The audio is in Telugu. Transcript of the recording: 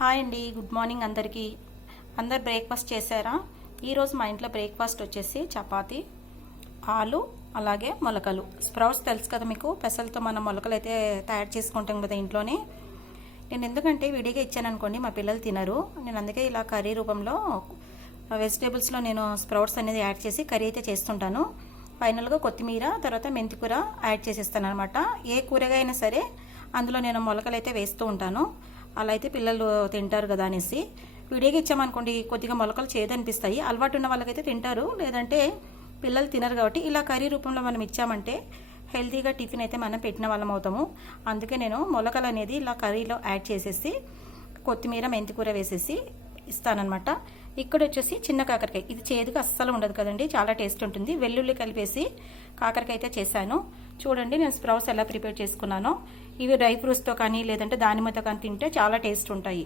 హాయ్ అండి, గుడ్ మార్నింగ్ అందరికీ. అందరు బ్రేక్ఫాస్ట్ చేశారా? ఈరోజు మా ఇంట్లో బ్రేక్ఫాస్ట్ వచ్చేసి చపాతీ, ఆలు, అలాగే మొలకలు. స్ప్రౌట్స్ తెలుసు కదా మీకు, పెసలతో మనం మొలకలు అయితే తయారు చేసుకుంటాం కదా ఇంట్లోనే. నేను ఎందుకంటే విడిగా ఇచ్చాను అనుకోండి, మా పిల్లలు తినరు. నేను అందుకే ఇలా కర్రీ రూపంలో వెజిటేబుల్స్లో నేను స్ప్రౌట్స్ అనేది యాడ్ చేసి కర్రీ అయితే చేస్తుంటాను. ఫైనల్గా కొత్తిమీర, తర్వాత మెంతికూర యాడ్ చేసేస్తాను అనమాట. ఏ కూరగాయ అయినా సరే అందులో నేను మొలకలు అయితే వేస్తూ ఉంటాను. అలా అయితే పిల్లలు తింటారు కదా అనేసి. విడిగా ఇచ్చామనుకోండి కొద్దిగా మొలకలు చేదనిపిస్తాయి. అలవాటు ఉన్న వాళ్ళకైతే తింటారు, లేదంటే పిల్లలు తినరు. కాబట్టి ఇలా కర్రీ రూపంలో మనం ఇచ్చామంటే హెల్తీగా టిఫిన్ అయితే మనం పెట్టిన వాళ్ళం అవుతాము. అందుకే నేను మొలకలు అనేది ఇలా కర్రీలో యాడ్ చేసేసి కొత్తిమీర, మెంతికూర వేసేసి ఇస్తానన్నమాట. ఇక్కడ వచ్చేసి చిన్న కాకరకాయ, ఇది చేదుగా అస్సలు ఉండదు కదండి, చాలా టేస్ట్ ఉంటుంది. వెల్లుల్లి కలిపేసి కాకరకాయ అయితే చేశాను. చూడండి నేను స్ప్రౌట్స్ ఎలా ప్రిపేర్ చేసుకున్నానో. ఇవి డ్రై ఫ్రూట్స్తో కానీ లేదంటే దానిమ్మతో కానీ తింటే చాలా టేస్ట్ ఉంటాయి.